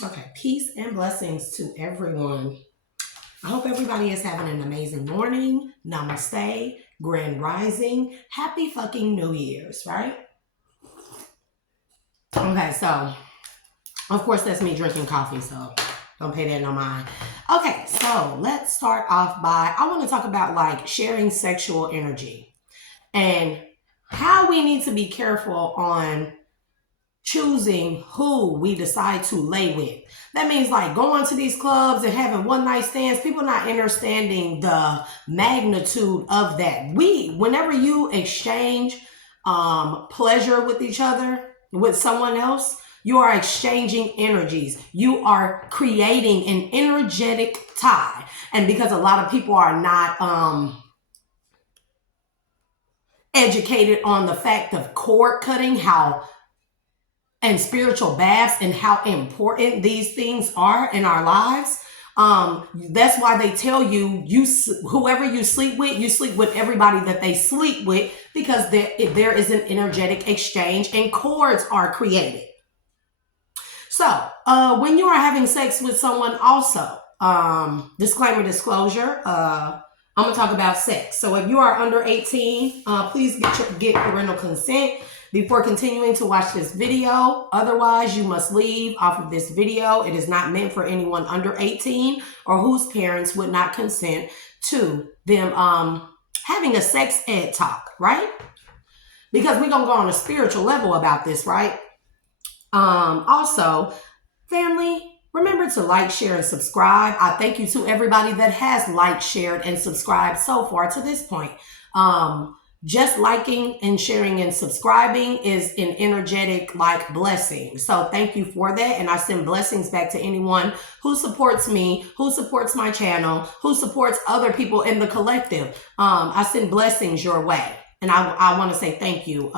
Okay, peace and blessings to everyone. I hope everybody is having an amazing morning. Namaste, grand rising, happy fucking New Year's, right? Okay, so of course that's me drinking coffee, so don't pay that no mind. Okay, so let's start off by, I want to talk about like sharing sexual energy and how we need to be careful on choosing who we decide to lay with. That means like going to these clubs and having one night stands. People not understanding the magnitude of that. Whenever you exchange pleasure with each other, with someone else, you are exchanging energies. You are creating an energetic tie. And because a lot of people are not educated on the fact of cord cutting, and spiritual baths and how important these things are in our lives. That's why they tell you, whoever you sleep with everybody that they sleep with, because there is an energetic exchange and cords are created. So when you are having sex with someone also, disclosure, I'm gonna talk about sex. So if you are under 18, please get parental consent before continuing to watch this video. Otherwise, you must leave off of this video. It is not meant for anyone under 18 or whose parents would not consent to them having a sex ed talk, right? Because we're going to go on a spiritual level about this, right? Also, family, remember to like, share, and subscribe. I thank you to everybody that has liked, shared, and subscribed so far to this point. Just liking and sharing and subscribing is an energetic like blessing. So thank you for that. And I send blessings back to anyone who supports me, who supports my channel, who supports other people in the collective. I send blessings your way. And I want to say thank you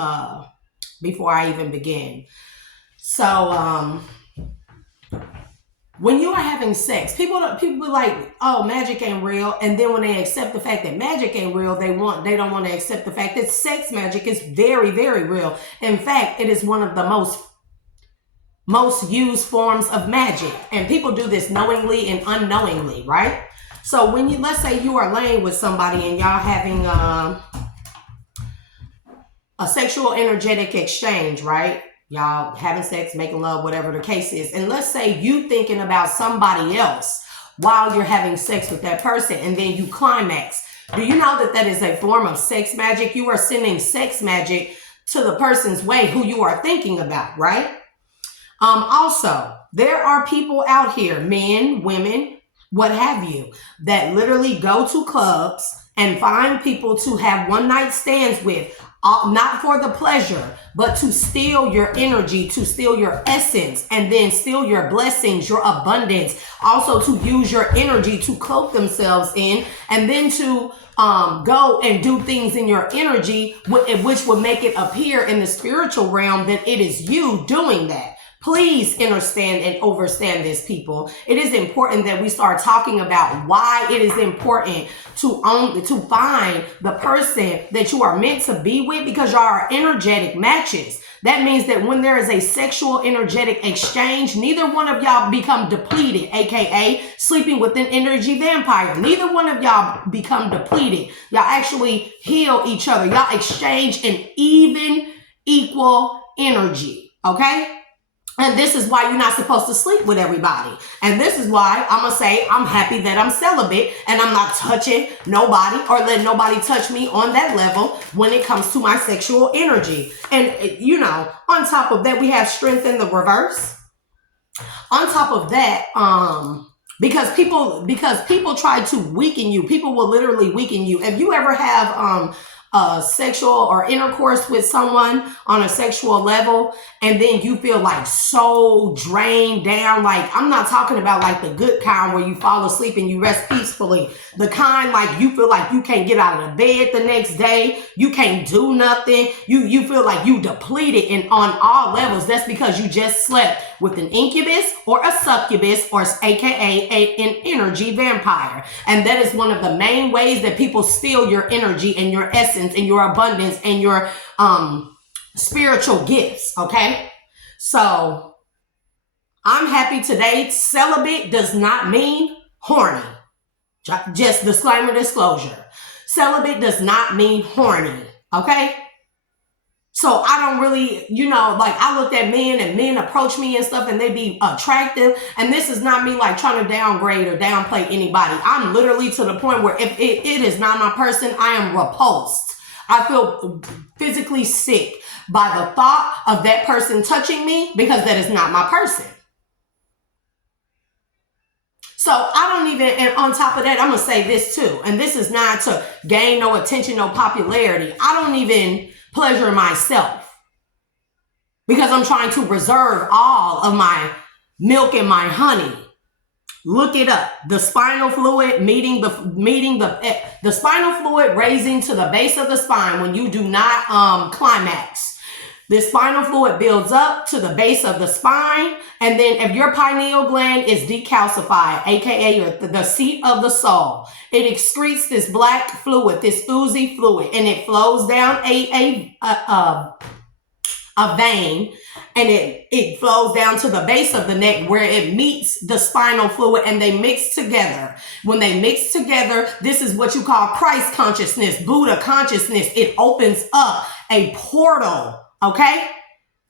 before I even begin. So when you are having sex, people be like, oh, magic ain't real. And then when they accept the fact that magic ain't real, they don't want to accept the fact that sex magic is very, very real. In fact, it is one of the most used forms of magic. And people do this knowingly and unknowingly, right? So when let's say you are laying with somebody and y'all having a sexual energetic exchange, right? Y'all having sex, making love, whatever the case is. And let's say you thinking about somebody else while you're having sex with that person and then you climax. Do you know that that is a form of sex magic? You are sending sex magic to the person's way who you are thinking about, right? Also, there are people out here, men, women, what have you, that literally go to clubs and find people to have one night stands with, not for the pleasure, but to steal your energy, to steal your essence, and then steal your blessings, your abundance. Also to use your energy to cloak themselves in, and then to go and do things in your energy, which would make it appear in the spiritual realm that it is you doing that. Please understand and overstand this, people. It is important that we start talking about why it is important to find the person that you are meant to be with, because y'all are energetic matches. That means that when there is a sexual energetic exchange, neither one of y'all become depleted, aka sleeping with an energy vampire. Neither one of y'all become depleted. Y'all actually heal each other. Y'all exchange an even, equal energy, okay? And this is why you're not supposed to sleep with everybody. And this is why I'm going to say I'm happy that I'm celibate and I'm not touching nobody or letting nobody touch me on that level when it comes to my sexual energy. And, you know, on top of that, we have strength in the reverse. On top of that, because people try to weaken you. People will literally weaken you. If you ever have sexual or intercourse with someone on a sexual level, and then you feel like so drained down, like I'm not talking about like the good kind where you fall asleep and you rest peacefully, the kind like you feel like you can't get out of the bed the next day, you can't do nothing, you feel like you depleted and on all levels. That's because you just slept with an incubus or a succubus, or aka an energy vampire. And that is one of the main ways that people steal your energy and your essence and your abundance and your spiritual gifts. Okay, so I'm happy today. Celibate does not mean horny. Just disclosure. Celibate does not mean horny. Okay? So I don't really, like I looked at men and men approach me and stuff and they be attractive. And this is not me like trying to downgrade or downplay anybody. I'm literally to the point where if it is not my person, I am repulsed. I feel physically sick by the thought of that person touching me because that is not my person. So I don't even, and on top of that, I'm going to say this too. And this is not to gain no attention, no popularity. I don't even pleasure myself because I'm trying to reserve all of my milk and my honey. Look it up. The spinal fluid meeting the spinal fluid raising to the base of the spine when you do not climax. The spinal fluid builds up to the base of the spine, and then if your pineal gland is decalcified, aka the seat of the soul, it excretes this black fluid, this oozy fluid, and it flows down a vein, and it flows down to the base of the neck where it meets the spinal fluid and they mix together. When they mix together, this is what you call Christ consciousness, Buddha consciousness. It opens up a portal. Okay,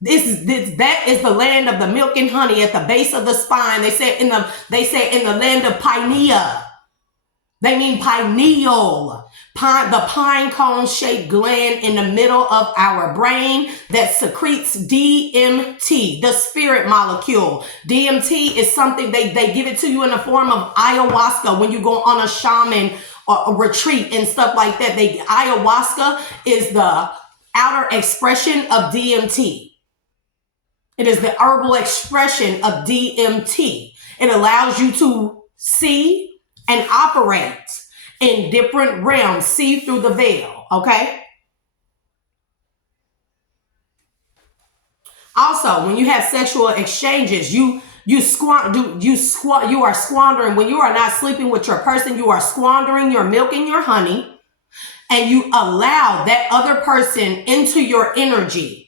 that is the land of the milk and honey at the base of the spine. They say in the land of Pinea. They mean pineal, the pine cone shaped gland in the middle of our brain that secretes DMT, the spirit molecule. DMT is something they give it to you in the form of ayahuasca when you go on a shaman or a retreat and stuff like that. Ayahuasca is the outer expression of DMT. It is the herbal expression of DMT. It allows you to see and operate in different realms, see through the veil, okay? Also, when you have sexual exchanges, you are squandering. When you are not sleeping with your person, you are squandering your milk and your honey. And you allow that other person into your energy.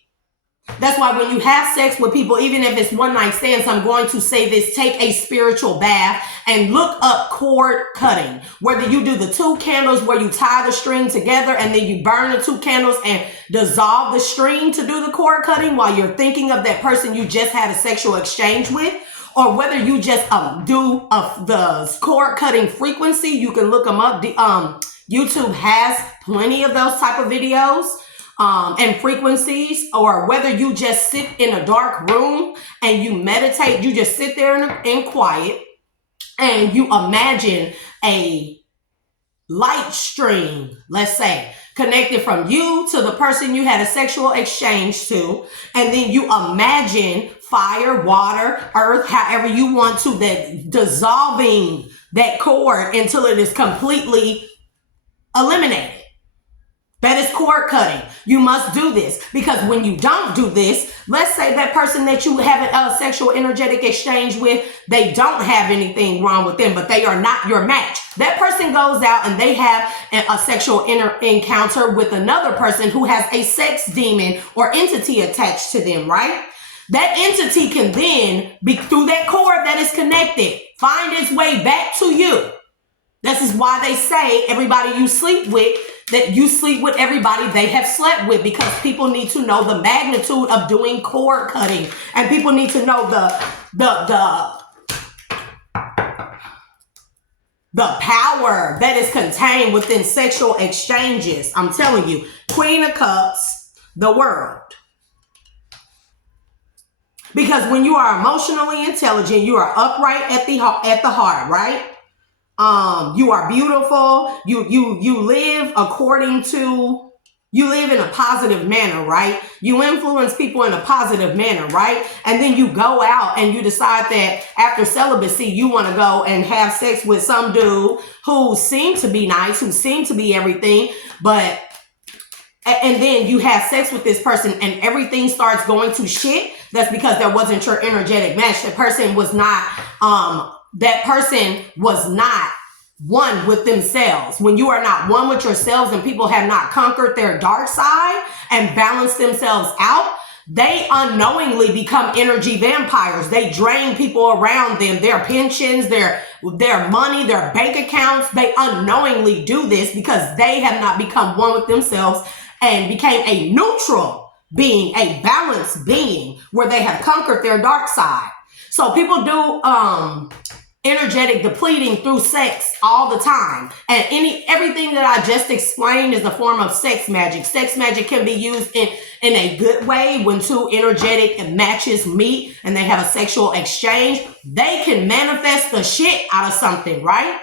That's why when you have sex with people, even if it's one night stands, I'm going to say this, take a spiritual bath and look up cord cutting. Whether you do the 2 candles where you tie the string together and then you burn the 2 candles and dissolve the string to do the cord cutting while you're thinking of that person you just had a sexual exchange with, or whether you just do the cord cutting frequency, you can look them up. YouTube has plenty of those type of videos and frequencies, or whether you just sit in a dark room and you meditate, you just sit there in quiet and you imagine a light stream, let's say, connected from you to the person you had a sexual exchange to, and then you imagine fire, water, earth, however you want to, that dissolving that cord until it is completely eliminated. That is cord cutting. You must do this, because when you don't do this, let's say that person that you have a sexual energetic exchange with, they don't have anything wrong with them, but they are not your match. That person goes out and they have a sexual encounter with another person who has a sex demon or entity attached to them, right? That entity can then be through that cord that is connected, find its way back to you. This is why they say everybody you sleep with, that you sleep with everybody they have slept with, because people need to know the magnitude of doing cord cutting, and people need to know the power that is contained within sexual exchanges. I'm telling you, Queen of Cups, the world. Because when you are emotionally intelligent, you are upright at the heart, right? You are beautiful. You live you live in a positive manner, right? You influence people in a positive manner, right? And then you go out and you decide that after celibacy, you want to go and have sex with some dude who seemed to be nice, who seemed to be everything, and then you have sex with this person and everything starts going to shit. That's because there wasn't your energetic match. That person was not one with themselves. When you are not one with yourselves and people have not conquered their dark side and balanced themselves out, they unknowingly become energy vampires. They drain people around them, their pensions, their money, their bank accounts. They unknowingly do this because they have not become one with themselves and became a neutral being, a balanced being, where they have conquered their dark side. So people do energetic depleting through sex all the time, and everything that I just explained is a form of sex magic. Sex magic can be used in a good way. When two energetic matches meet and they have a sexual exchange, they can manifest the shit out of something, right?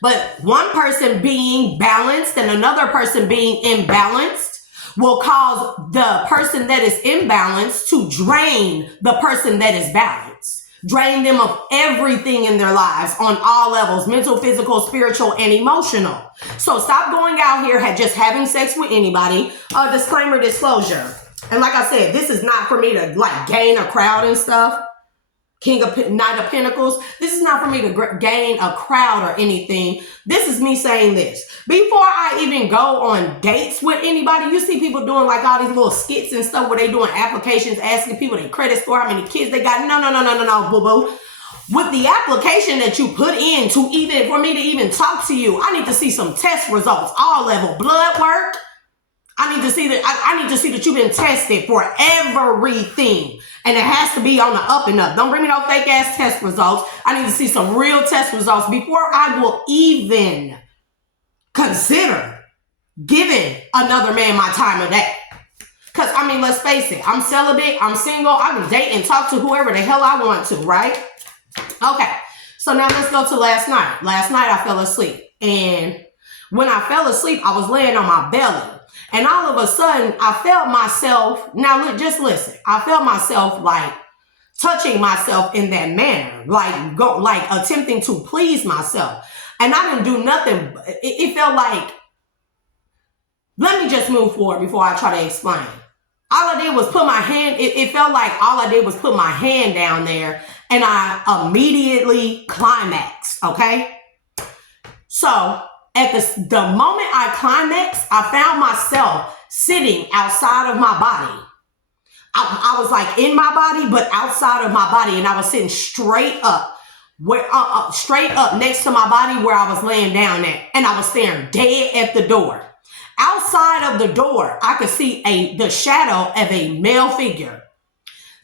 But one person being balanced and another person being imbalanced will cause the person that is imbalanced to drain the person that is balanced. Drain them of everything in their lives on all levels: mental, physical, spiritual, and emotional. So stop going out here just having sex with anybody. Disclaimer, disclosure. And like I said, this is not for me to like gain a crowd and stuff. Knight of Pentacles. This is not for me to gain a crowd or anything. This is me saying this. Before I even go on dates with anybody, you see people doing like all these little skits and stuff where they doing applications, asking people their credit score, how many kids they got. No, boo-boo. With the application that you put in for me to even talk to you, I need to see some test results, all level blood work. I need to see that you've been tested for everything. And it has to be on the up and up. Don't bring me no fake ass test results. I need to see some real test results before I will even consider giving another man my time of day. Because, I mean, let's face it. I'm celibate. I'm single. I can date and talk to whoever the hell I want to, right? Okay. So now let's go to last night. Last night I fell asleep. And when I fell asleep, I was laying on my belly. And all of a sudden, I felt myself, now just listen, I felt myself like touching myself in that manner, like attempting to please myself. And I didn't do nothing. It felt like, let me just move forward before I try to explain. All I did was put my hand, it felt like all I did was put my hand down there and I immediately climaxed, okay? So, at the moment I climaxed, I found myself sitting outside of my body. I was like in my body, but outside of my body. And I was sitting straight up next to my body where I was laying down at. And I was staring dead at the door. Outside of the door, I could see the shadow of a male figure.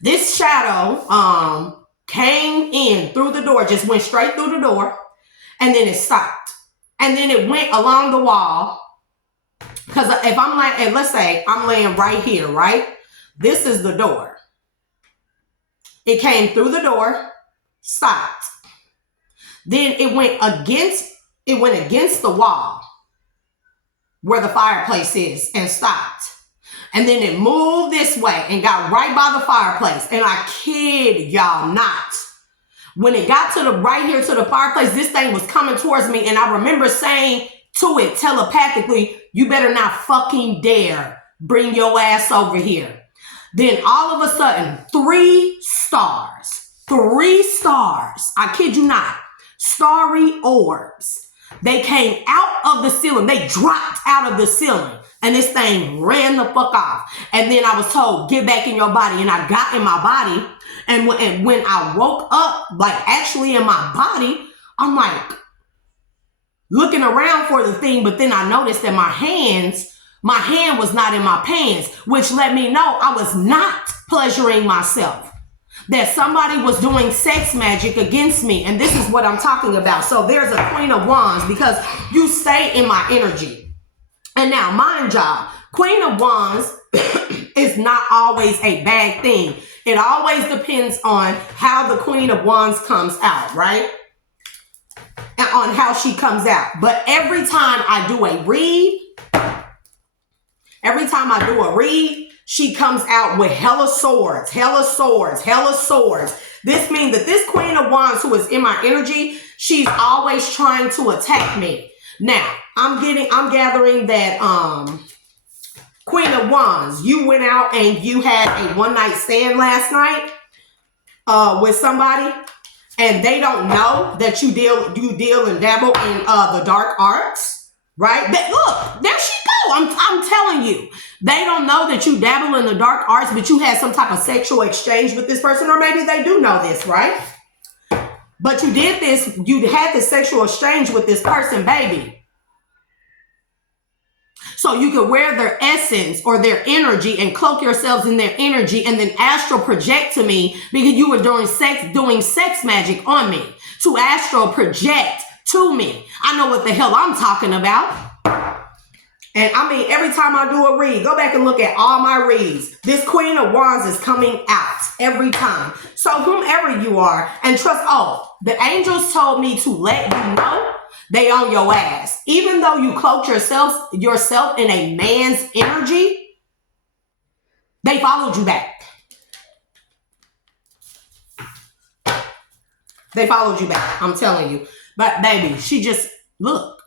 This shadow came in through the door, just went straight through the door. And then it stopped. And then it went along the wall. Because if I'm like, and let's say I'm laying right here, right? This is the door. It came through the door, stopped. Then it went against the wall where the fireplace is and stopped. And then it moved this way and got right by the fireplace. And I kid y'all not. When it got right here to the fireplace, this thing was coming towards me. And I remember saying to it telepathically, you better not fucking dare bring your ass over here. Then all of a sudden, 3 stars, I kid you not, starry orbs. They came out of the ceiling. They dropped out of the ceiling. And this thing ran the fuck off. And then I was told, get back in your body. And I got in my body. And when I woke up, like actually in my body, I'm like looking around for the thing. But then I noticed that my hand was not in my pants, which let me know I was not pleasuring myself. That somebody was doing sex magic against me. And this is what I'm talking about. So there's a Queen of Wands because you stay in my energy. And now, mind y'all, Queen of Wands is not always a bad thing. It always depends on how the Queen of Wands comes out, right? And on how she comes out. But every time I do a read, she comes out with hella swords. This means that this Queen of Wands who is in my energy, she's always trying to attack me. Now, I'm gathering that Queen of Wands, you went out and you had a one-night stand last night with somebody, and they don't know that you deal and dabble in the dark arts, right? Look, there she I'm telling you. They don't know that you dabble in the dark arts, but you had some type of sexual exchange with this person, or maybe they do know this, right? But you did this, you had this sexual exchange with this person, baby. So you could wear their essence or their energy and cloak yourselves in their energy and then astral project to me because you were doing sex magic on me. To astral project to me. I know what the hell I'm talking about. And I mean, every time I do a read, go back and look at all my reads. This Queen of Wands is coming out every time. So whomever you are, and trust, the angels told me to let you know they on your ass. Even though you cloaked yourself in a man's energy, they followed you back. They followed you back. I'm telling you. But baby, she just, look.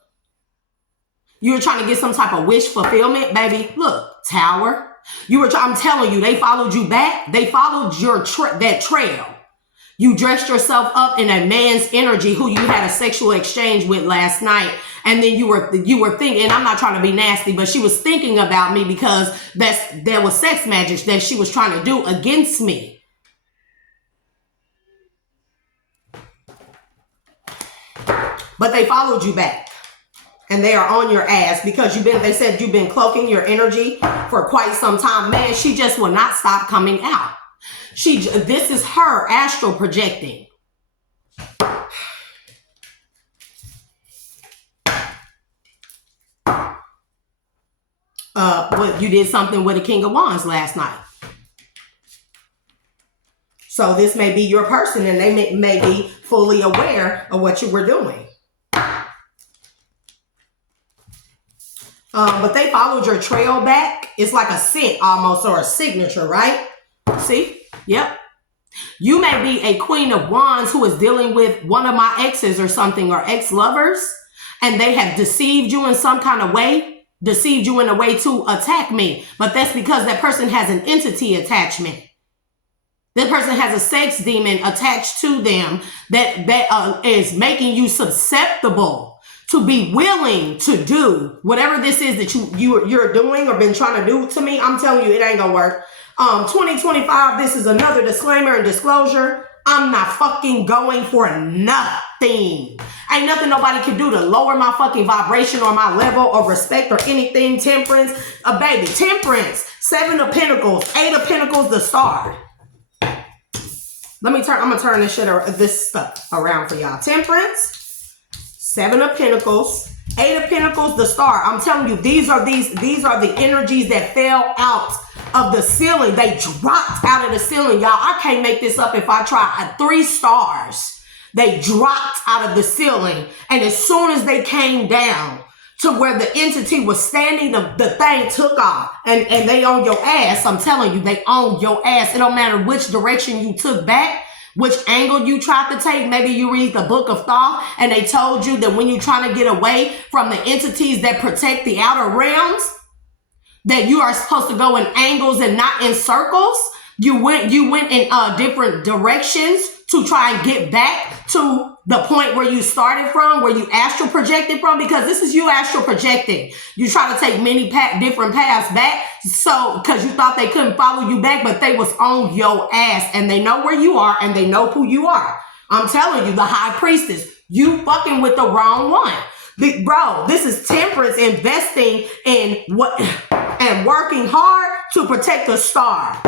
You were trying to get some type of wish fulfillment, baby. Look, Tower. I'm telling you, they followed you back. They followed your that trail. You dressed yourself up in a man's energy who you had a sexual exchange with last night. And then you were thinking, and I'm not trying to be nasty, but she was thinking about me because there was sex magic that she was trying to do against me. But they followed you back. And they are on your ass because they said you've been cloaking your energy for quite some time. Man, she just will not stop coming out. This is her astral projecting. You did something with a King of Wands last night. So this may be your person and they may be fully aware of what you were doing. But they followed your trail back. It's like a scent almost, or a signature, right? See? Yep. You may be a Queen of Wands who is dealing with one of my exes or something, or ex-lovers, and they have deceived you in some kind of way, deceived you in a way to attack me. But that's because that person has an entity attachment. That person has a sex demon attached to them that is making you susceptible to be willing to do whatever this is that you're doing or been trying to do to me. I'm telling you, it ain't gonna work. 2025, this is another disclaimer and disclosure. I'm not fucking going for nothing. Ain't nothing nobody can do to lower my fucking vibration or my level of respect or anything. Temperance, baby, Temperance, 7 of Pentacles, 8 of Pentacles, the Star. I'm gonna turn this stuff around for y'all. Temperance, 7 of Pentacles, 8 of Pentacles, the Star. I'm telling you, these are the energies that fell out of the ceiling. They dropped out of the ceiling, y'all. I can't make this up if I try. 3 stars. They dropped out of the ceiling, and as soon as they came down to where the entity was standing, the thing took off, and they on your ass. I'm telling you, they on your ass. It don't matter which direction you took back, which angle you tried to take. Maybe you read the Book of Thoth and they told you that when you're trying to get away from the entities that protect the outer realms, that you are supposed to go in angles and not in circles. You went in different directions to try and get back to the point where you started from, where you astral projected from, because this is you astral projecting. You try to take many different paths back, so because you thought they couldn't follow you back, but they was on your ass, and they know where you are and they know who you are. I'm telling you, the High Priestess, you fucking with the wrong one. Big bro, this is Temperance investing in what and working hard to protect the star.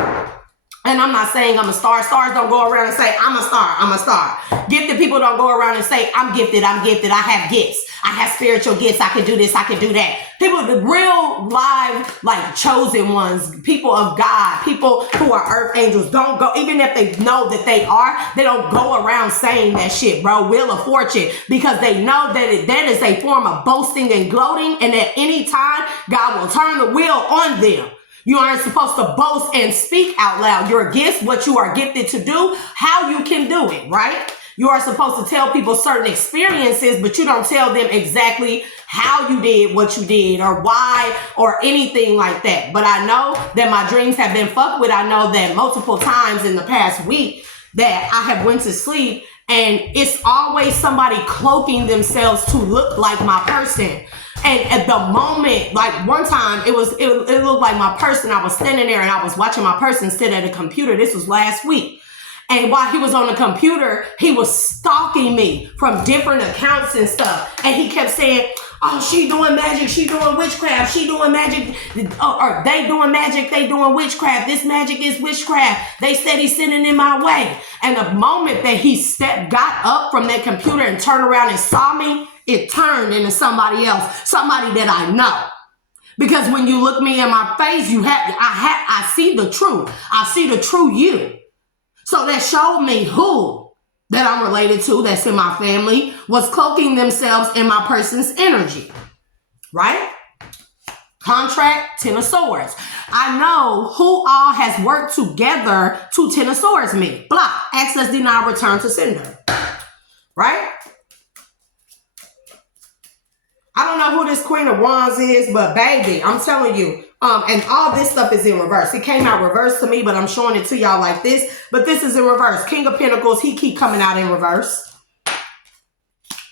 And I'm not saying I'm a star. Stars don't go around and say, I'm a star, I'm a star. Gifted people don't go around and say, I'm gifted, I have gifts. I have spiritual gifts, I can do this, I can do that. People, the real live, like chosen ones, people of God, people who are earth angels, don't go, even if they know that they don't go around saying that shit, bro. Wheel of Fortune, because they know that that is a form of boasting and gloating, and at any time, God will turn the wheel on them. You aren't supposed to boast and speak out loud your gifts, what you are gifted to do, how you can do it, right? You are supposed to tell people certain experiences, but you don't tell them exactly how you did what you did or why or anything like that. But I know that my dreams have been fucked with. I know that multiple times in the past week that I have went to sleep and it's always somebody cloaking themselves to look like my person. And at the moment, like one time, it looked like my person. I was standing there and I was watching my person sit at a computer. This was last week. And while he was on the computer, he was stalking me from different accounts and stuff. And he kept saying, oh, she doing magic, she doing witchcraft, she doing magic, or they doing magic, they doing witchcraft. This magic is witchcraft. They said he's sitting in my way. And the moment that he got up from that computer and turned around and saw me, it turned into somebody else, somebody that I know. Because when you look me in my face, I see the truth. I see the true you. So that showed me who that I'm related to, that's in my family, was cloaking themselves in my person's energy, right? Contract, Ten of Swords. I know who all has worked together to Ten of Swords me. Block, access denied, return to sender, right? I don't know who this Queen of Wands is, but baby, I'm telling you, and all this stuff is in reverse. It came out reverse to me, but I'm showing it to y'all like this. But this is in reverse. King of Pentacles, he keep coming out in reverse.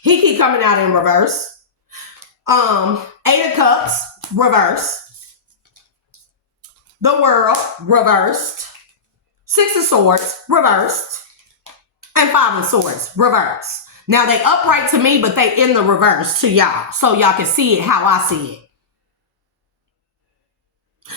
He keep coming out in reverse. Eight of Cups, reverse. The World, reversed. Six of Swords, reversed. And Five of Swords, reversed. Now they upright to me, but they in the reverse to y'all. So y'all can see it how I see it.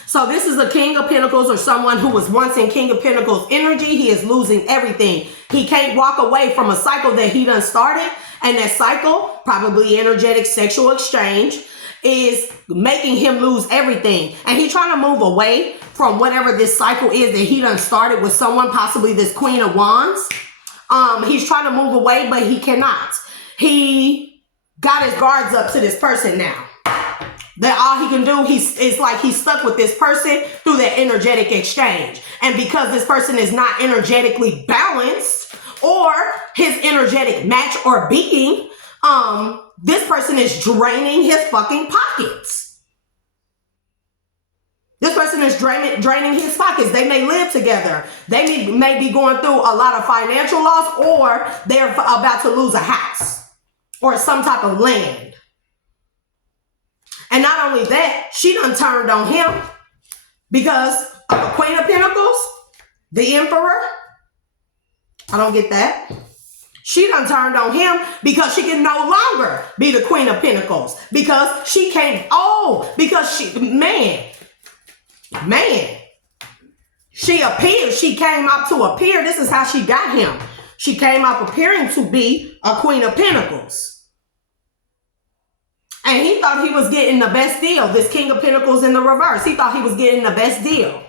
So this is a King of Pentacles or someone who was once in King of Pentacles energy. He is losing everything. He can't walk away from a cycle that he done started. And that cycle, probably energetic sexual exchange, is making him lose everything. And he's trying to move away from whatever this cycle is that he done started with someone, possibly this Queen of Wands. He's trying to move away, but he cannot. He got his guards up to this person now. That all he can do, it's like he's stuck with this person through that energetic exchange. And because this person is not energetically balanced or his energetic match or being, this person is draining his fucking pockets. This person is draining his pockets. They may live together. They may be going through a lot of financial loss, or they're about to lose a house or some type of land. And not only that, she done turned on him because of the Queen of Pentacles, the Emperor. I don't get that. She done turned on him because she can no longer be the Queen of Pentacles because she can't, because she, man, she appeared. She came up to appear. This is how she got him. She came up appearing to be a Queen of Pentacles. And he thought he was getting the best deal. This King of Pentacles in the reverse. He thought he was getting the best deal.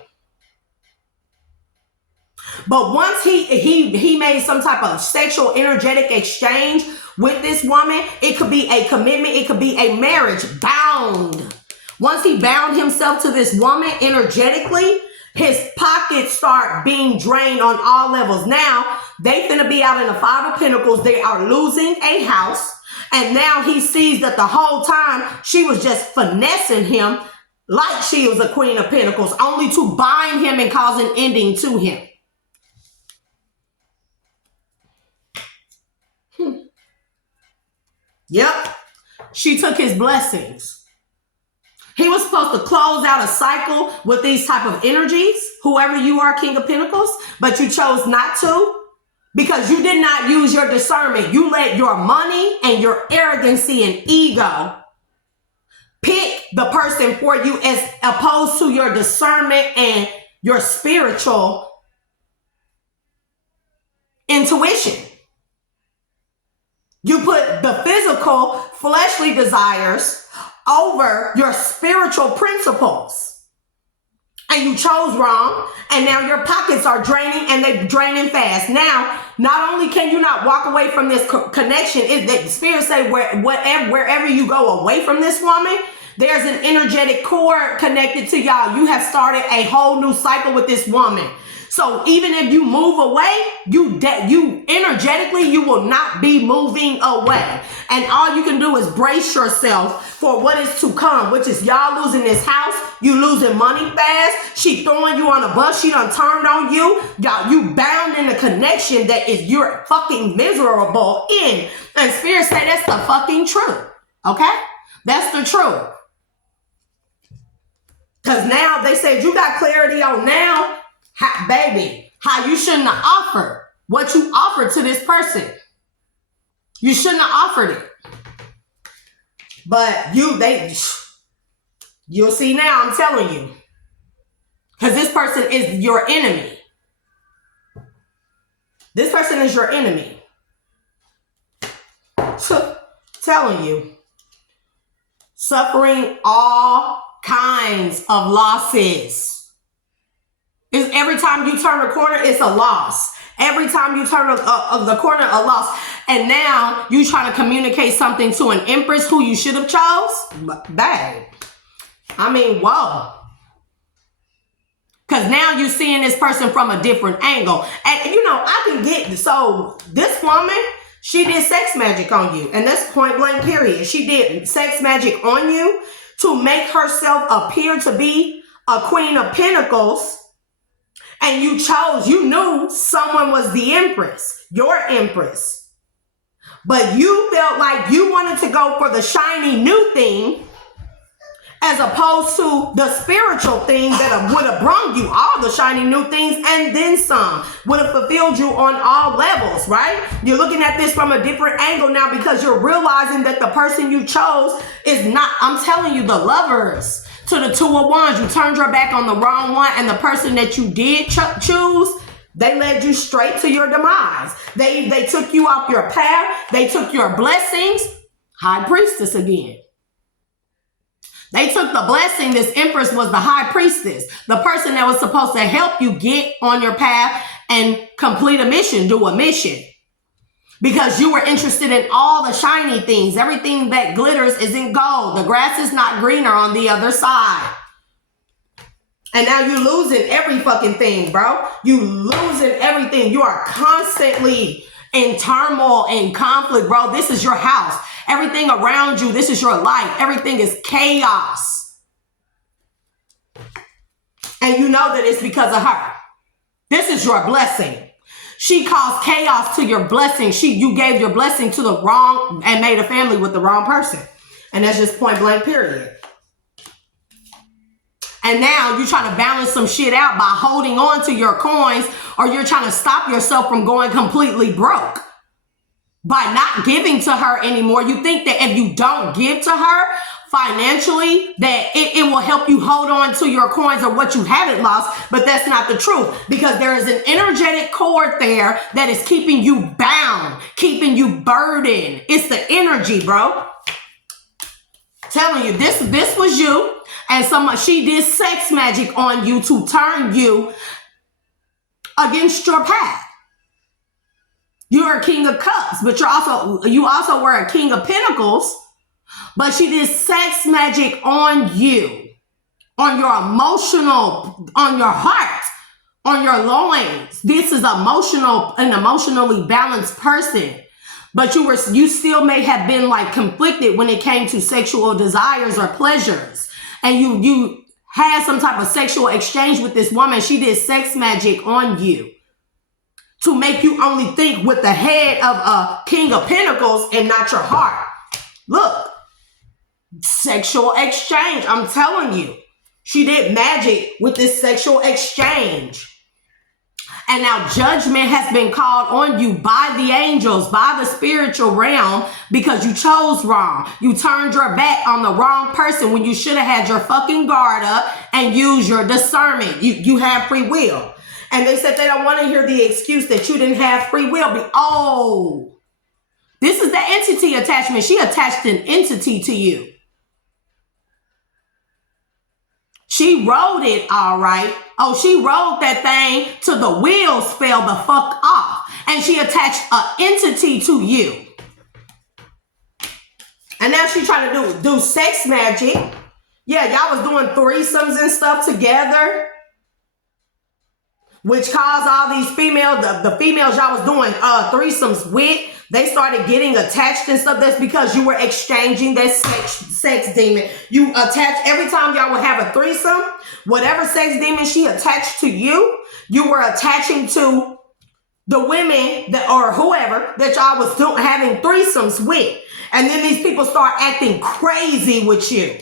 But once he made some type of sexual energetic exchange with this woman, it could be a commitment. It could be a marriage bound. Once he bound himself to this woman energetically, his pockets start being drained on all levels. Now, they finna be out in the Five of Pentacles. They are losing a house. And now he sees that the whole time she was just finessing him like she was a Queen of Pentacles, only to bind him and cause an ending to him. Yep. She took his blessings. He was supposed to close out a cycle with these type of energies, whoever you are, King of Pentacles, but you chose not to. Because you did not use your discernment. You let your money and your arrogancy and ego pick the person for you as opposed to your discernment and your spiritual intuition. You put the physical, fleshly desires over your spiritual principles. And you chose wrong, and now your pockets are draining, and they're draining fast. Now, not only can you not walk away from this connection, the Spirit say wherever you go away from this woman, there's an energetic cord connected to y'all. You have started a whole new cycle with this woman. So even if you move away, you energetically, you will not be moving away. And all you can do is brace yourself for what is to come, which is y'all losing this house, you losing money fast, she throwing you on a bus, she done turned on you, y'all, you bound in a connection that is you're fucking miserable in. And Spirit say that's the fucking truth, okay? That's the truth. Because now they said you got clarity on now, baby, how you shouldn't have offered what you offered to this person. You shouldn't have offered it. But you'll see now, I'm telling you. Because this person is your enemy. This person is your enemy. Telling you. Suffering all kinds of losses. Is every time you turn a corner, it's a loss. Every time you turn the corner, a loss. And now you trying to communicate something to an empress who you should have chose? Babe. I mean, whoa. Because now you're seeing this person from a different angle. And, you know, I can get, so this woman, she did sex magic on you. And that's point blank period. She did sex magic on you to make herself appear to be a queen of pentacles. And you chose, you knew someone was the empress, your empress. But you felt like you wanted to go for the shiny new thing as opposed to the spiritual thing that would have brought you all the shiny new things and then some, would have fulfilled you on all levels, right? You're looking at this from a different angle now because you're realizing that the person you chose is not, I'm telling you, the Lovers to the Two of Wands. You turned your back on the wrong one, and the person that you did choose, they led you straight to your demise. They took you off your path. They took your blessings. High Priestess again. They took the blessing. This Empress was the High Priestess, the person that was supposed to help you get on your path and complete a mission, do a mission. Because you were interested in all the shiny things. Everything that glitters isn't gold. The grass is not greener on the other side. And now you're losing every fucking thing, bro. You losing everything. You are constantly in turmoil and conflict, bro. This is your house. Everything around you, this is your life. Everything is chaos. And you know that it's because of her. This is your blessing. She caused chaos to your blessing. You gave your blessing to the wrong and made a family with the wrong person. And that's just point blank period. And now you're trying to balance some shit out by holding on to your coins, or you're trying to stop yourself from going completely broke by not giving to her anymore. You think that if you don't give to her financially, that it will help you hold on to your coins or what you haven't lost, but that's not the truth, because there is an energetic cord there that is keeping you bound, keeping you burdened. It's the energy, bro. Telling you, this was you, and she did sex magic on you to turn you against your path. You're a King of Cups, but you also were a King of Pentacles. But she did sex magic on you, on your emotional, on your heart, on your loins. This is an emotionally balanced person. But you still may have been like conflicted when it came to sexual desires or pleasures. And you had some type of sexual exchange with this woman. She did sex magic on you to make you only think with the head of a King of Pentacles and not your heart. Look. Sexual exchange. I'm telling you, she did magic with this sexual exchange. And now judgment has been called on you by the angels, by the spiritual realm, because you chose wrong. You turned your back on the wrong person when you should have had your fucking guard up and used your discernment. You have free will. And they said they don't want to hear the excuse that you didn't have free will. This is the entity attachment. She attached an entity to you. She rode it all right. Oh, she rode that thing till the wheels fell the fuck off. And she attached an entity to you. And now she's trying to do sex magic. Yeah, y'all was doing threesomes and stuff together, which caused all these females, the females y'all was doing threesomes with, they started getting attached and stuff. That's because you were exchanging that sex demon. You attach every time y'all would have a threesome, whatever sex demon she attached to you, you were attaching to the women that or whoever that y'all was having threesomes with. And then these people start acting crazy with you.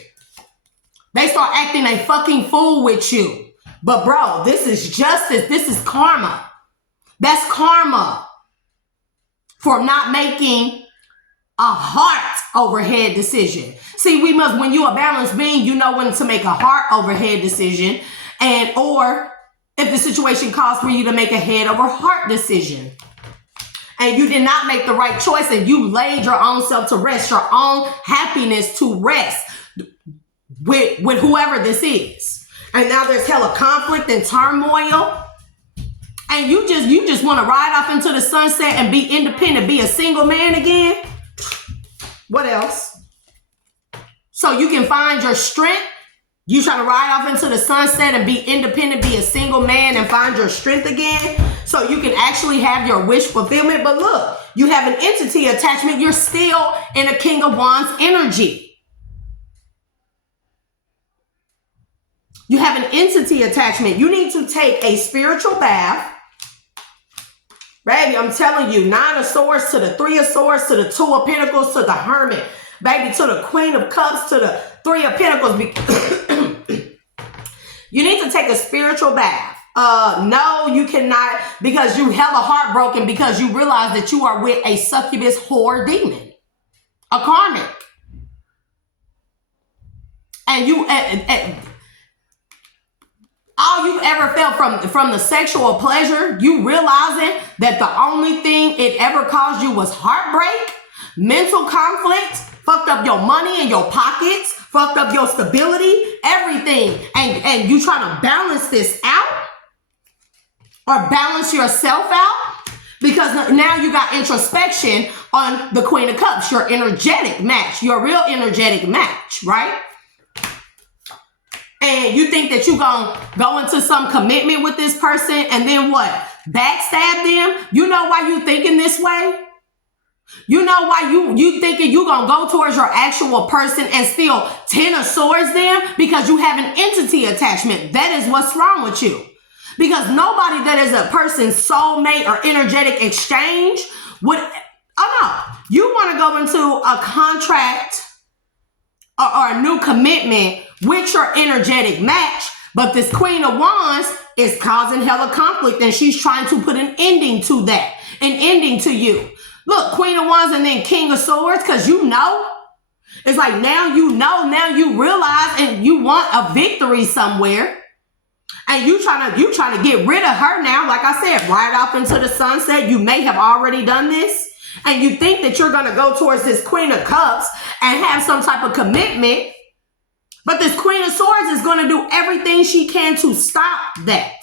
They start acting a fucking fool with you. But bro, this is justice. This is karma. That's karma for not making a heart overhead decision. See, we must, when you're a balanced being, you know when to make a heart overhead decision, and or if the situation calls for you to make a head over heart decision. And you did not make the right choice, and you laid your own self to rest, your own happiness to rest with whoever this is. And now there's hella conflict and turmoil. And you just want to ride off into the sunset and be independent, be a single man again. What else? So you can find your strength. You try to ride off into the sunset and be independent, be a single man and find your strength again. So you can actually have your wish fulfillment. But look, you have an entity attachment. You're still in a King of Wands energy. You have an entity attachment. You need to take a spiritual bath. Baby, I'm telling you, 9 of Swords to the 3 of Swords to the 2 of Pentacles to the Hermit. Baby, to the Queen of Cups to the 3 of Pentacles. You need to take a spiritual bath. No, you cannot, because you hella heartbroken because you realize that you are with a succubus whore demon. A karmic. And you... all you ever felt from the sexual pleasure, you realizing that the only thing it ever caused you was heartbreak, mental conflict, fucked up your money in your pockets, fucked up your stability, everything. And you trying to balance this out or balance yourself out because now you got introspection on the Queen of Cups, your energetic match, your real energetic match, right? And you think that you're going to go into some commitment with this person and then what? Backstab them? You know why you thinking this way? You know why you thinking you're going to go towards your actual person and still 10 of Swords them? Because you have an entity attachment. That is what's wrong with you. Because nobody that is a person's soulmate or energetic exchange would... Oh, no. You want to go into a contract or a new commitment with your energetic match, but this Queen of Wands is causing hella conflict and she's trying to put an ending to that, an ending to you. Look, Queen of Wands and then King of Swords, because you know. It's like now you know, now you realize and you want a victory somewhere. And you trying to get rid of her now, like I said, right off into the sunset. You may have already done this. And you think that you're going to go towards this Queen of Cups and have some type of commitment. But this Queen of Swords is going to do everything she can to stop that.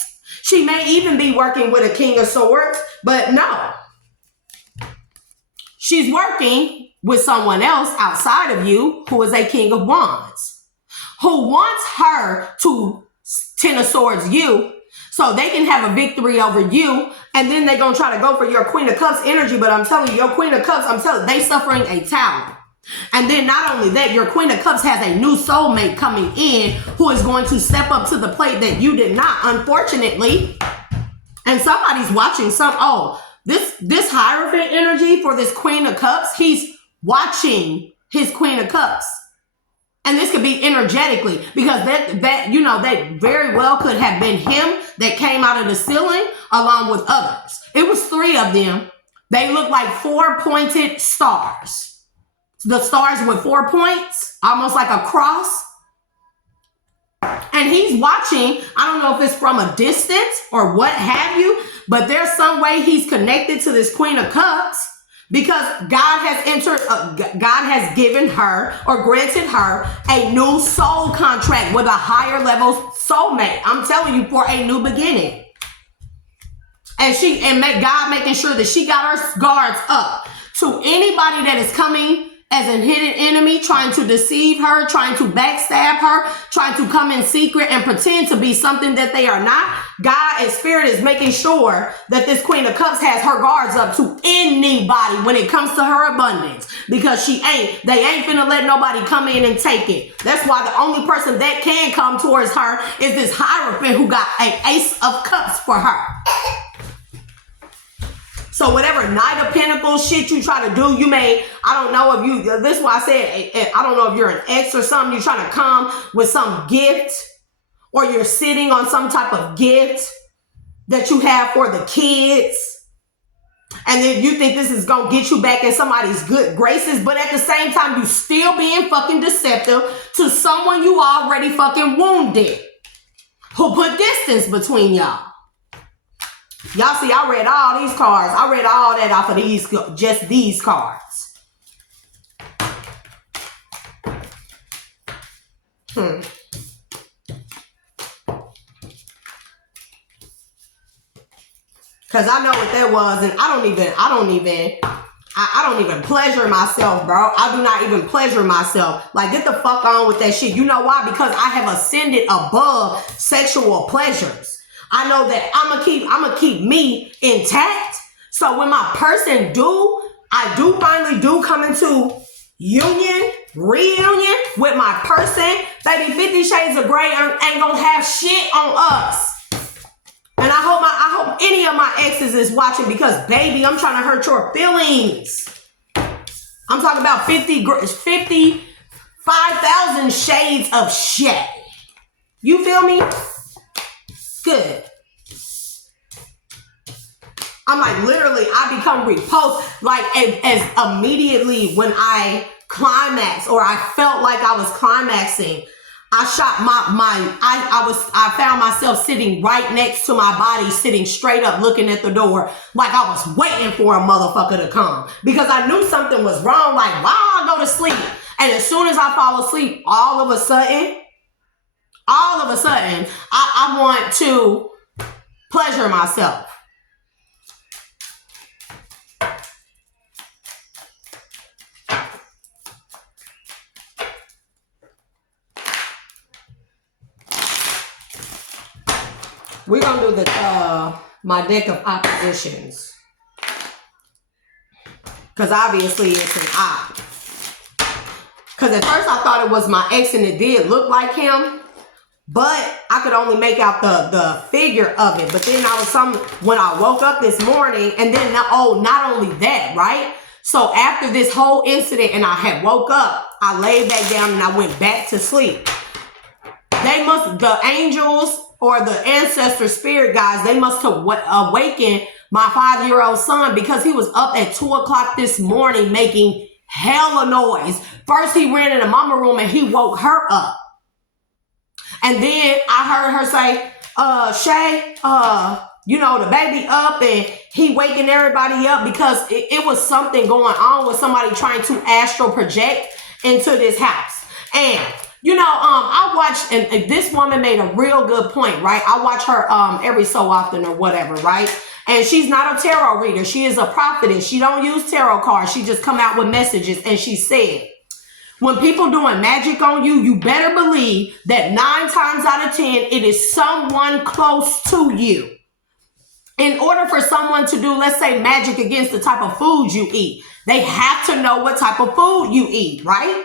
She may even be working with a King of Swords, but no. She's working with someone else outside of you who is a King of Wands, who wants her to 10 of Swords you so they can have a victory over you. And then they're going to try to go for your Queen of Cups energy. But I'm telling you, your Queen of Cups, I'm telling you, they suffering a tower. And then not only that, your Queen of Cups has a new soulmate coming in who is going to step up to the plate that you did not, unfortunately. And somebody's watching this Hierophant energy for this Queen of Cups. He's watching his Queen of Cups. And this could be energetically because that very well could have been him that came out of the ceiling along with others. It was 3 of them. They look like 4-pointed stars. The stars with 4 points, almost like a cross. And he's watching. I don't know if it's from a distance or what have you, but there's some way he's connected to this Queen of Cups because God has given her or granted her a new soul contract with a higher level soulmate. I'm telling you, for a new beginning. And God making sure that she got her guards up to anybody that is coming as a hidden enemy, trying to deceive her, trying to backstab her, trying to come in secret and pretend to be something that they are not. God and Spirit is making sure that this Queen of Cups has her guards up to anybody when it comes to her abundance. Because they ain't finna let nobody come in and take it. That's why the only person that can come towards her is this Hierophant who got an Ace of Cups for her. So whatever Knight of Pentacles shit you try to do, you may, I don't know if you, this is why I said, I don't know if you're an ex or something, you're trying to come with some gift, or you're sitting on some type of gift that you have for the kids. And then you think this is going to get you back in somebody's good graces. But at the same time, you still being fucking deceptive to someone you already fucking wounded, who put distance between y'all. Y'all see, I read all these cards. I read all that off of these, just these cards. Cause I know what that was, and I don't even pleasure myself, bro. I do not even pleasure myself. Like, get the fuck on with that shit. You know why? Because I have ascended above sexual pleasures. I know that I'm gonna keep me intact. So when my person I do finally come into reunion with my person, baby, 50 Shades of Grey ain't gonna have shit on us. And I hope any of my exes is watching, because baby, I'm trying to hurt your feelings. I'm talking about 55,000 shades of shit. You feel me? Good. I'm like, literally, I become repulsed. Like, as immediately when I climax, or I felt like I was climaxing, I shot I found myself sitting right next to my body, sitting straight up, looking at the door, like I was waiting for a motherfucker to come, because I knew something was wrong. Like, why I go to sleep? And as soon as I fall asleep, all of a sudden, I want to pleasure myself. We're going to do my deck of oppositions. Because obviously it's an op. Because at first I thought it was my ex, and it did look like him. But I could only make out the figure of it. But then when I woke up this morning, and then, not only that, right? So after this whole incident and I had woke up, I laid back down and I went back to sleep. The angels or the ancestor spirit guys, they must have awakened my 5-year-old son, because he was up at 2 o'clock this morning making hella noise. First he ran in the mama room and he woke her up. And then I heard her say, Shay, the baby up, and he waking everybody up, because it was something going on with somebody trying to astral project into this house. And, I watched, and this woman made a real good point, right? I watch her every so often or whatever, right? And she's not a tarot reader. She is a prophetess. She don't use tarot cards. She just come out with messages. And she said, when people doing magic on you, you better believe that 9 times out of 10, it is someone close to you. In order for someone to do, let's say, magic against the type of food you eat, they have to know what type of food you eat, right?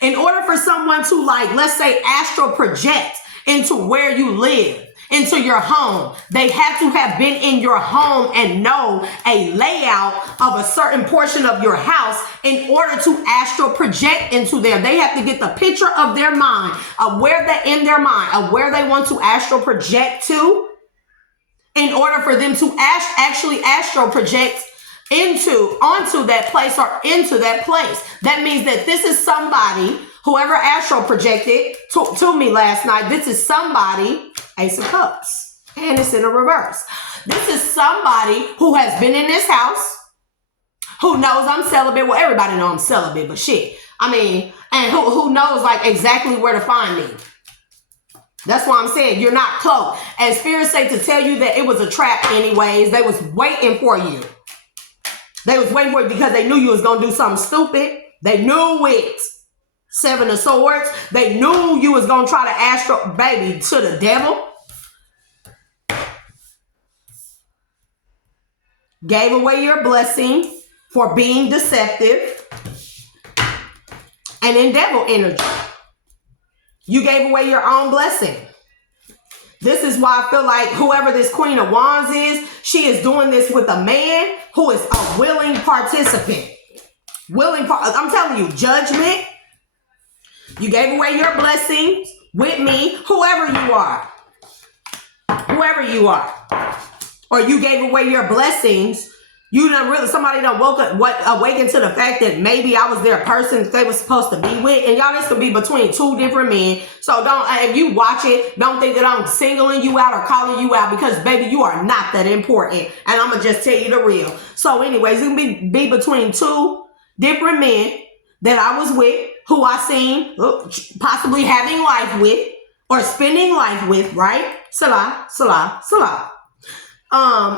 In order for someone to, let's say, astral project into where you live, into your home, they have to have been in your home and know a layout of a certain portion of your house in order to astral project into there. They have to get the picture of their mind, of where where they want to astral project to, in order for them to actually astral project onto that place or into that place. That means that this is somebody, whoever astral projected to me last night, this is somebody, Ace of Cups, and it's in a reverse. This is somebody who has been in this house, who knows I'm celibate. Well, everybody knows I'm celibate, but shit. And who knows exactly where to find me. That's why I'm saying you're not close. And spirits say to tell you that it was a trap anyways. They was waiting for you. They was waiting for you because they knew you was going to do something stupid. They knew it. 7 of Swords. They knew you was going to try to astral, baby, to the devil. Gave away your blessing for being deceptive. And in devil energy, you gave away your own blessing. This is why I feel like whoever this Queen of Wands is, she is doing this with a man who is a willing participant. I'm telling you, judgment. You gave away your blessings with me, whoever you are. Or you gave away your blessings. Somebody done awakened to the fact that maybe I was their person they were supposed to be with. And y'all, this could be between two different men. So if you watch it, don't think that I'm singling you out or calling you out, because baby, you are not that important. And I'm going to just tell you the real. So anyways, it can be between two different men that I was with, who I seen possibly having life with or spending life with, right? Salah.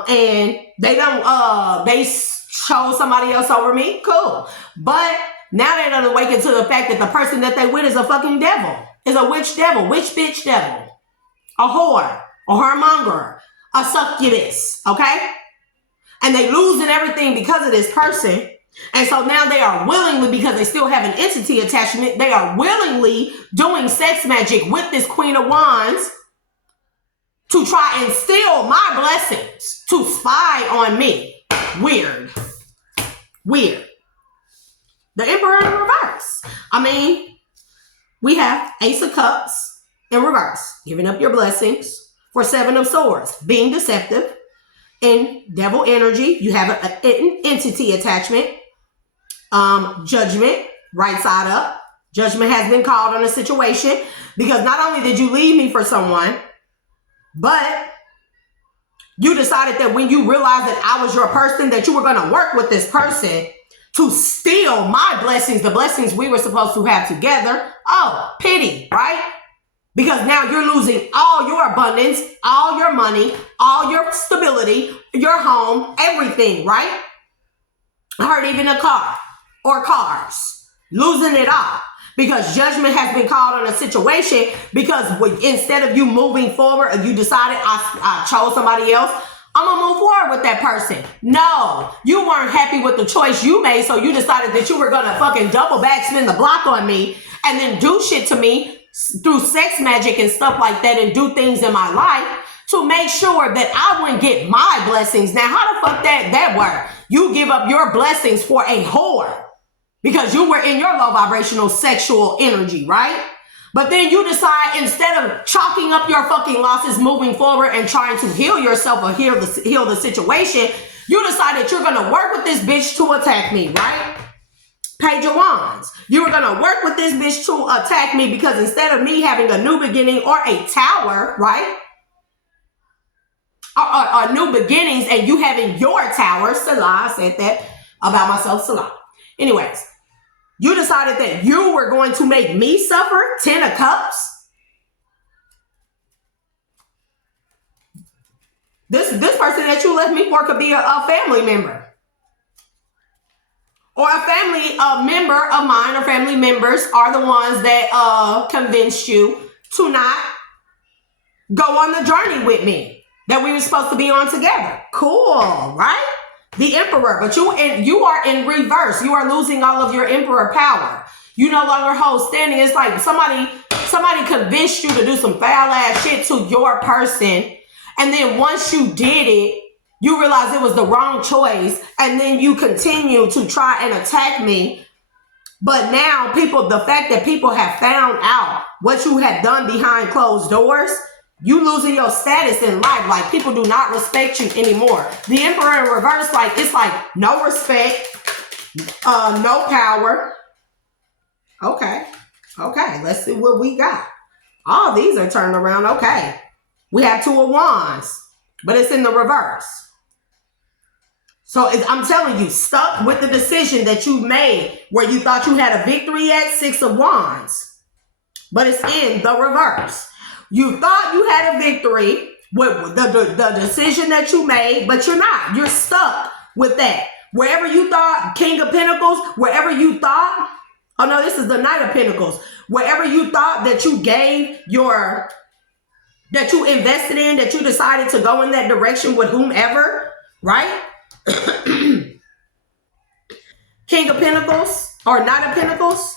And they chose somebody else over me. Cool. But now they done awakened to the fact that the person that they with is a fucking devil. Is a witch bitch devil. A whore. A whoremonger. A succubus. Okay? And they losing everything because of this person. And so now they are willingly, because they still have an entity attachment, they are willingly doing sex magic with this Queen of Wands to try and steal my blessings, to spy on me. Weird. The Emperor in reverse. I mean, we have Ace of Cups in reverse, giving up your blessings, for Seven of Swords, being deceptive. In devil energy, you have an entity attachment. Judgment, right side up. Judgment has been called on a situation, because not only did you leave me for someone, but you decided that when you realized that I was your person, that you were going to work with this person to steal my blessings, the blessings we were supposed to have together. Oh, pity, right? Because now you're losing all your abundance, all your money, all your stability, your home, everything, right? I heard even a car or cars, losing it all. Because judgment has been called on a situation, because instead of you moving forward, you decided I chose somebody else, I'm going to move forward with that person. No, you weren't happy with the choice you made, so you decided that you were going to fucking double back, spin the block on me, and then do shit to me through sex magic and stuff like that, and do things in my life to make sure that I wouldn't get my blessings. Now, how the fuck that work? You give up your blessings for a whore, because you were in your low vibrational sexual energy, right? But then you decide, instead of chalking up your fucking losses, moving forward and trying to heal yourself or heal the situation, you decide that you're going to work with this bitch to attack me, right? Page of Wands. You were going to work with this bitch to attack me, because instead of me having a new beginning or a tower, right? Or new beginnings, and you having your tower, Salah, I said that about myself, Salah. Anyways, you decided that you were going to make me suffer. 10 of Cups. This person that you left me for could be a family member. Or a family member of mine, or family members are the ones that convinced you to not go on the journey with me that we were supposed to be on together. Cool, right? The Emperor, but you are in reverse. You are losing all of your Emperor power. You no longer hold standing. It's like somebody convinced you to do some foul ass shit to your person, and then once you did it, you realize it was the wrong choice, and then you continue to try and attack me. But now the fact that people have found out what you have done behind closed doors, you losing your status in life. Like, people do not respect you anymore. The Emperor in reverse, like, it's like no respect, no power. Okay, let's see what we got. All these are turned around. Okay, we have 2 of Wands, but it's in the reverse. So I'm telling you, stuck with the decision that you made where you thought you had a victory at 6 of Wands, but it's in the reverse. You thought you had a victory with the decision that you made, but you're not. You're stuck with that. Wherever you thought, King of Pentacles, wherever you thought, oh no, this is the Knight of Pentacles. Wherever you thought that you that you invested in, that you decided to go in that direction with whomever, right? King of Pentacles or Knight of Pentacles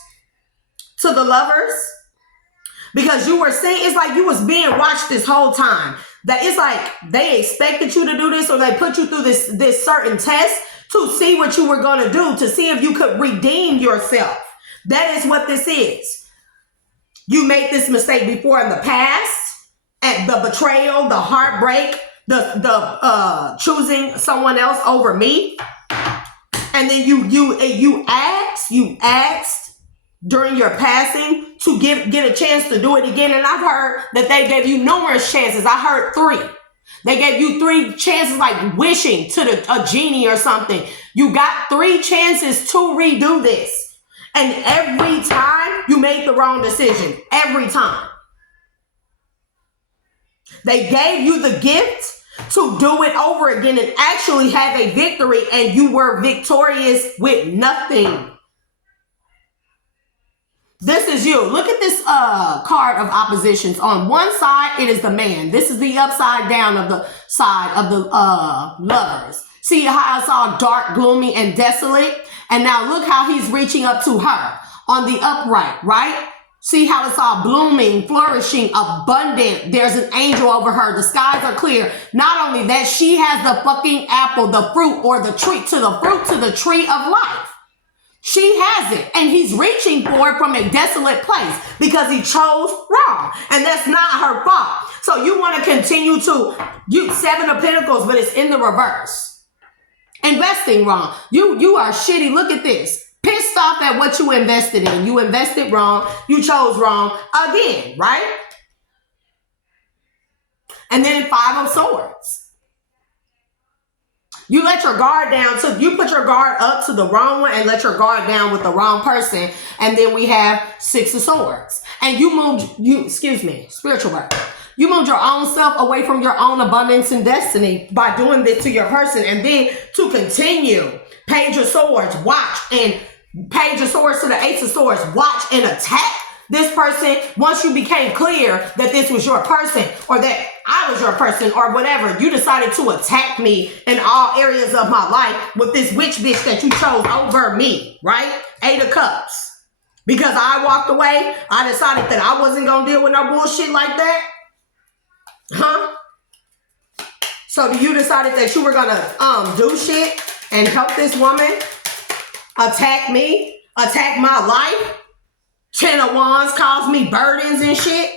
to the Lovers. Because you were seeing, it's like you was being watched this whole time. That it's like they expected you to do this, or they put you through this certain test to see what you were going to do, to see if you could redeem yourself. That is what this is. You made this mistake before in the past, and the betrayal, the heartbreak, the choosing someone else over me. And then you asked during your passing to get a chance to do it again. And I've heard that they gave you numerous chances. I heard 3. They gave you 3 chances, like wishing to a genie or something. You got 3 chances to redo this. And every time you made the wrong decision. Every time. They gave you the gift to do it over again and actually have a victory, and you were victorious with nothing. This is you. Look at this card of oppositions. On one side, it is the man. This is the upside down of the side of the lovers. See how it's all dark, gloomy, and desolate? And now look how he's reaching up to her on the upright, right? See how it's all blooming, flourishing, abundant. There's an angel over her. The skies are clear. Not only that, she has the fucking apple, the fruit, or the tree to the tree of life. She has it, and he's reaching for it from a desolate place because he chose wrong, and that's not her fault. So you want to continue to use 7 of Pentacles, but it's in the reverse. Investing wrong. You are shitty. Look at this. Pissed off at what you invested in. You invested wrong. You chose wrong again, right? And then 5 of Swords. You let your guard down. You put your guard up to the wrong one and let your guard down with the wrong person. And then we have 6 of Swords. And spiritual work. You moved your own self away from your own abundance and destiny by doing this to your person. And then to continue, Page of Swords, watch, and Page of Swords to the Ace of Swords, watch and attack this person. Once you became clear that this was your person, or that I was your person, or whatever, you decided to attack me in all areas of my life with this witch bitch that you chose over me, right? 8 of Cups. Because I walked away, I decided that I wasn't going to deal with no bullshit like that. Huh? So you decided that you were going to do shit and help this woman attack me, attack my life. 10 of Wands, cause me burdens and shit.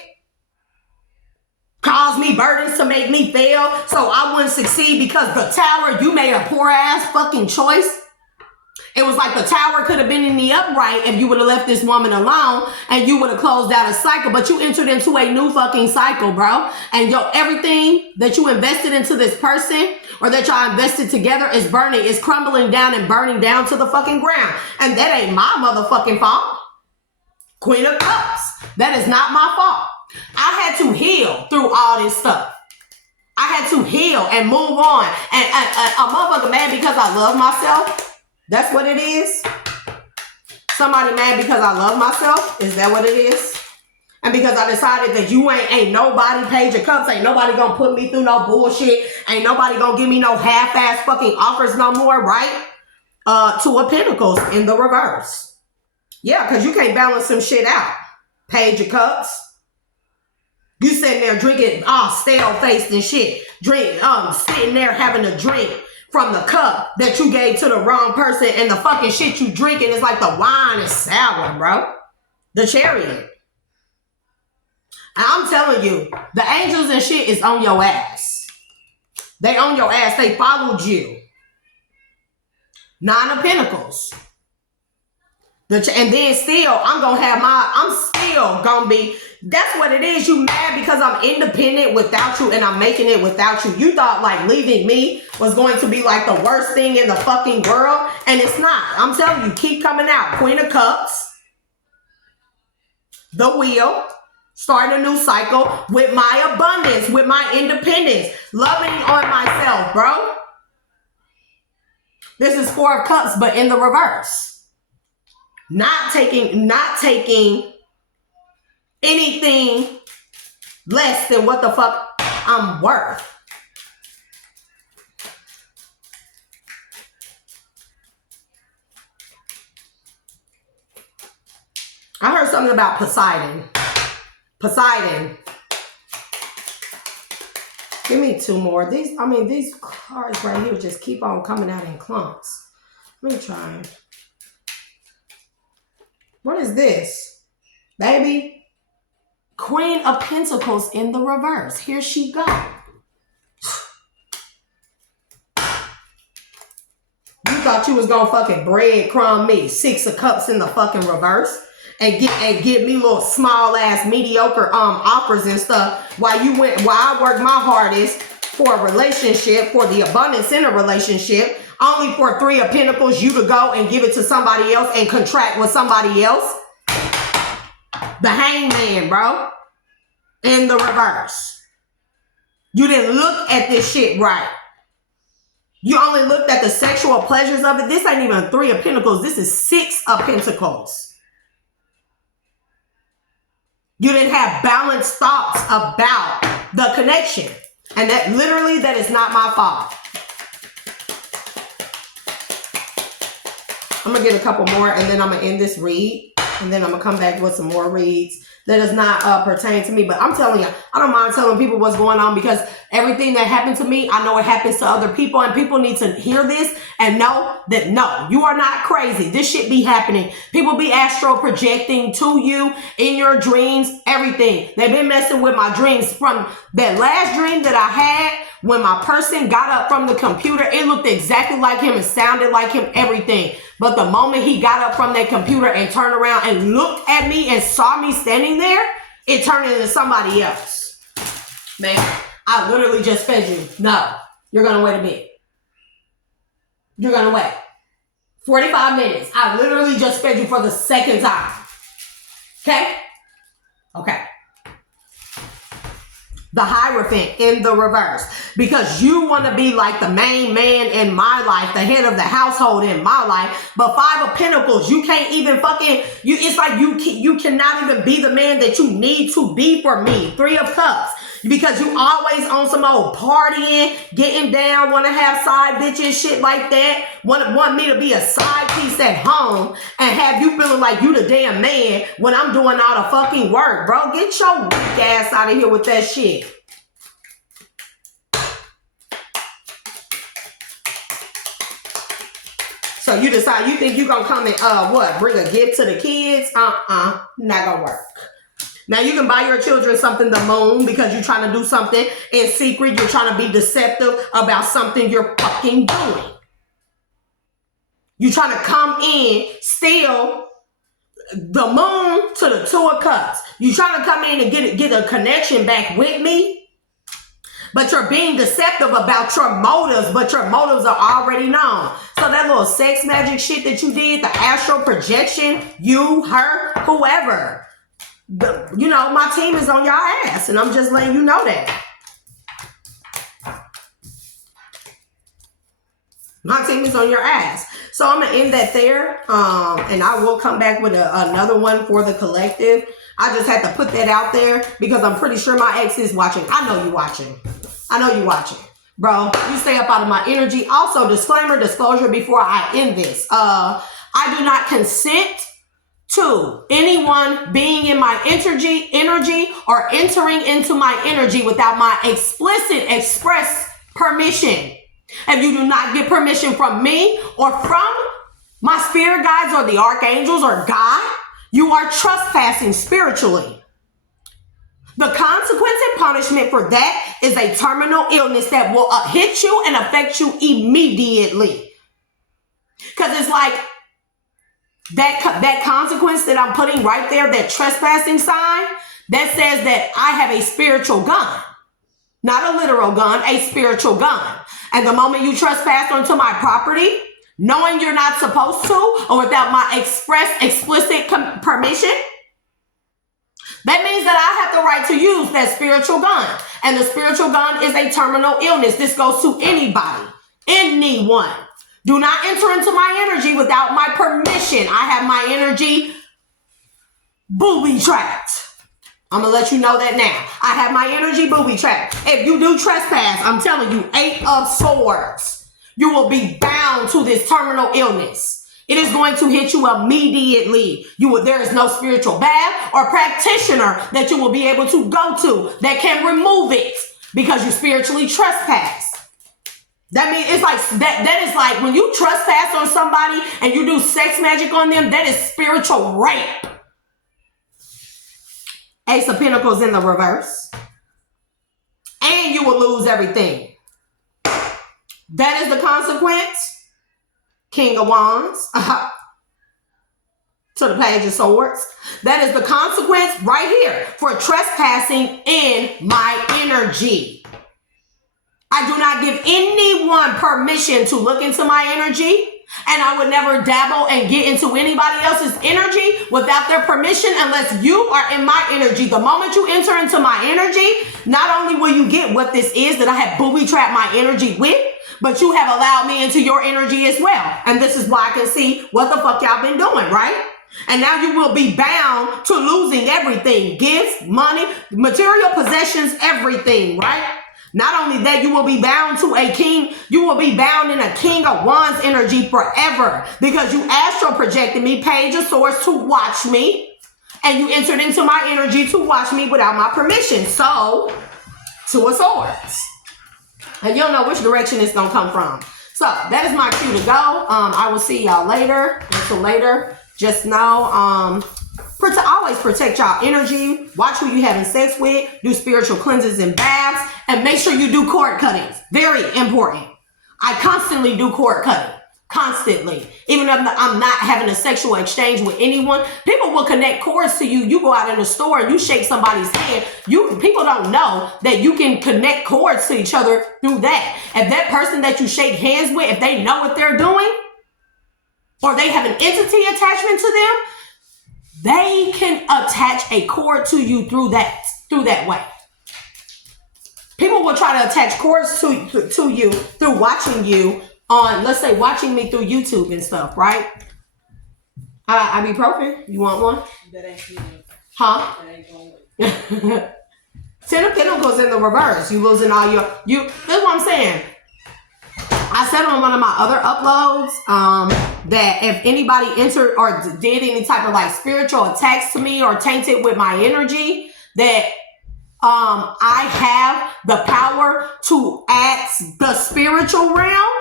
Cause me burdens to make me fail so I wouldn't succeed because the Tower, you made a poor ass fucking choice. It was like the Tower could have been in the upright if you would have left this woman alone and you would have closed out a cycle, but you entered into a new fucking cycle, bro. And everything that you invested into this person or that y'all invested together is burning, is crumbling down and burning down to the fucking ground. And that ain't my motherfucking fault. Queen of Cups. That is not my fault. I had to heal through all this stuff. I had to heal and move on. And a motherfucker mad because I love myself. That's what it is. Somebody mad because I love myself. Is that what it is? And because I decided that you ain't nobody, Page of Cups, ain't nobody gonna put me through no bullshit. Ain't nobody gonna give me no half-ass fucking offers no more, right? 2 of Pentacles in the reverse. Yeah, because you can't balance some shit out. Page of Cups. You sitting there drinking, stale-faced and shit. Sitting there having a drink from the cup that you gave to the wrong person, and the fucking shit you drinking is like the wine is sour, bro. The Chariot. And I'm telling you, the angels and shit is on your ass. They on your ass. They followed you. 9 of Pentacles. And then still, I'm still gonna be, that's what it is. You mad because I'm independent without you and I'm making it without you. You thought like leaving me was going to be like the worst thing in the fucking world. And it's not. I'm telling you, keep coming out. Queen of Cups. The Wheel. Start a new cycle with my abundance, with my independence. Loving on myself, bro. This is 4 of Cups, but in the reverse. Not taking anything less than what the fuck I'm worth. I heard something about Poseidon. Poseidon. Give me two more. These cards right here just keep on coming out in clumps. Let me try. What is this? Baby? Queen of Pentacles in the reverse. Here she go. You thought you was gonna fucking breadcrumb me. 6 of Cups in the fucking reverse. And get me little small ass mediocre offers and stuff while I worked my hardest for a relationship, for the abundance in a relationship, only for 3 of Pentacles you to go and give it to somebody else and contract with somebody else. The Hangman, bro. In the reverse. You didn't look at this shit right. You only looked at the sexual pleasures of it. This ain't even 3 of Pentacles. This is 6 of Pentacles. You didn't have balanced thoughts about the connection. And that is not my fault. I'm going to get a couple more and then I'm going to end this read. And then I'm going to come back with some more reads that does not pertain to me. But I'm telling you, I don't mind telling people what's going on because everything that happened to me, I know it happens to other people. And people need to hear this and know that, no, you are not crazy. This shit be happening. People be astral projecting to you in your dreams, everything. They've been messing with my dreams from that last dream that I had. When my person got up from the computer, it looked exactly like him. It sounded like him, everything. But the moment he got up from that computer and turned around and looked at me and saw me standing there, it turned into somebody else. Man, I literally just fed you. No, you're going to wait a bit. You're going to wait. 45 minutes. I literally just fed you for the second time. Okay? Okay. The Hierophant in the reverse. Because you want to be like the main man in my life, the head of the household in my life. But 5 of Pentacles, you can't even fucking, it's like you cannot even be the man that you need to be for me. 3 of Cups. Because you always on some old partying, getting down, want to have side bitches, shit like that. Want me to be a side piece at home and have you feeling like you the damn man when I'm doing all the fucking work, bro. Get your weak ass out of here with that shit. So you decide, you think you gonna come and, bring a gift to the kids? Not gonna work. Now, you can buy your children something the moon because you're trying to do something in secret. You're trying to be deceptive about something you're fucking doing. You're trying to come in, steal the moon to the 2 of Cups. You're trying to come in and get a connection back with me. But you're being deceptive about your motives, but your motives are already known. So that little sex magic shit that you did, the astral projection, you, her, whoever. My team is on y'all ass, and I'm just letting you know that. My team is on your ass. So I'm going to end that there, and I will come back with another one for the collective. I just had to put that out there because I'm pretty sure my ex is watching. I know you watching. Bro, you stay up out of my energy. Also, disclaimer, disclosure before I end this. I do not consent to anyone being in my energy or entering into my energy without my express permission. If you do not get permission from me or from my spirit guides or the archangels or God, you are trespassing spiritually. The consequence and punishment for that is a terminal illness that will hit you and affect you immediately. Because it's like, that consequence that I'm putting right there, that trespassing sign, that says that I have a spiritual gun. Not a literal gun, a spiritual gun. And the moment you trespass onto my property, knowing you're not supposed to, or without my explicit permission, that means that I have the right to use that spiritual gun. And the spiritual gun is a terminal illness. This goes to anybody, anyone. Do not enter into my energy without my permission. I have my energy booby trapped. I'm going to let you know that now. I have my energy booby trapped. If you do trespass, I'm telling you, 8 of Swords, you will be bound to this terminal illness. It is going to hit you immediately. There is no spiritual bath or practitioner that you will be able to go to that can remove it. because you spiritually trespass. That means it's like that is like when you trespass on somebody and you do sex magic on them, that is spiritual rape. Ace of Pentacles in the reverse. And you will lose everything. That is the consequence. King of Wands. To the Page of Swords. That is the consequence right here for trespassing in my energy. I do not give anyone permission to look into my energy, and I would never dabble and get into anybody else's energy without their permission unless you are in my energy. The moment you enter into my energy, not only will you get what this is that I have booby-trapped my energy with, but you have allowed me into your energy as well. And this is why I can see what the fuck y'all been doing, right? And now you will be bound to losing everything. Gifts, money, material possessions, everything, right? Not only that, you will be bound to a king. You will be bound in a King of Wands energy forever because you astral projected me, Page of Swords, to watch me. And you entered into my energy to watch me without my permission. So, Two of Swords. And you don't know which direction it's going to come from. So, that is my cue to go. I will see y'all later. Until later, just know, always protect y'all energy. Watch who you having sex with. Do spiritual cleanses and baths. And make sure you do cord cuttings. Very important. I constantly do cord cutting. Constantly. Even if I'm not having a sexual exchange with anyone, people will connect cords to you. You go out in the store and you shake somebody's hand. People don't know that you can connect cords to each other through that. If that person that you shake hands with, if they know what they're doing, or they have an entity attachment to them, they can attach a cord to you through that way. People will try to attach cords to you through watching you on, let's say, watching me through YouTube and stuff, right? Ibuprofen, you want one? That ain't me. Huh? That ain't gonna work. Ten of Pentacles in the reverse. You losing all your, that's what I'm saying. I said on one of my other uploads that if anybody entered or did any type of like spiritual attacks to me or tainted with my energy, that I have the power to ask the spiritual realm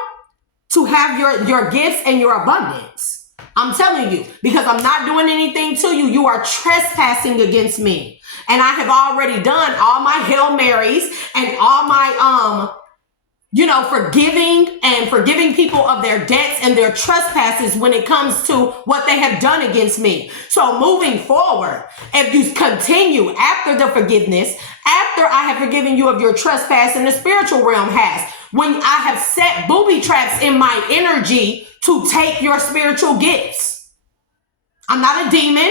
to have your gifts and your abundance. I'm telling you, because I'm not doing anything to you. You are trespassing against me. And I have already done all my Hail Marys and all my forgiving people of their debts and their trespasses when it comes to what they have done against me. So moving forward, if you continue after the forgiveness, after I have forgiven you of your trespass and the spiritual realm has, when I have set booby traps in my energy to take your spiritual gifts. I'm not a demon.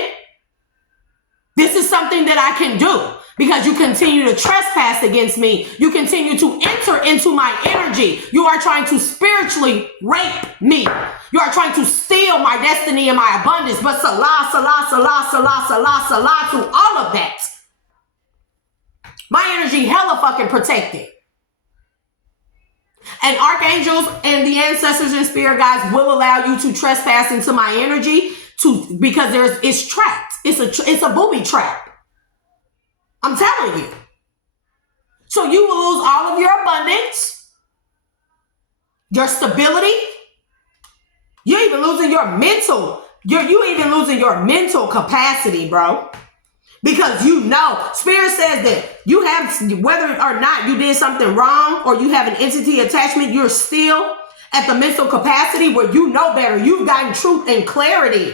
This is something that I can do. Because you continue to trespass against me. You continue to enter into my energy. You are trying to spiritually rape me. You are trying to steal my destiny and my abundance. But Salah, Salah, Salah, Salah, Salah, Salah to all of that. My energy hella fucking protected. And archangels and the ancestors and spirit guides will allow you to trespass into my energy because it's trapped. It's a booby trap. I'm telling you. So you will lose all of your abundance, your stability. You're even losing your mental. You even losing your mental capacity, bro. Because Spirit says that you have, whether or not you did something wrong or you have an entity attachment, you're still at the mental capacity where you know better. You've gotten truth and clarity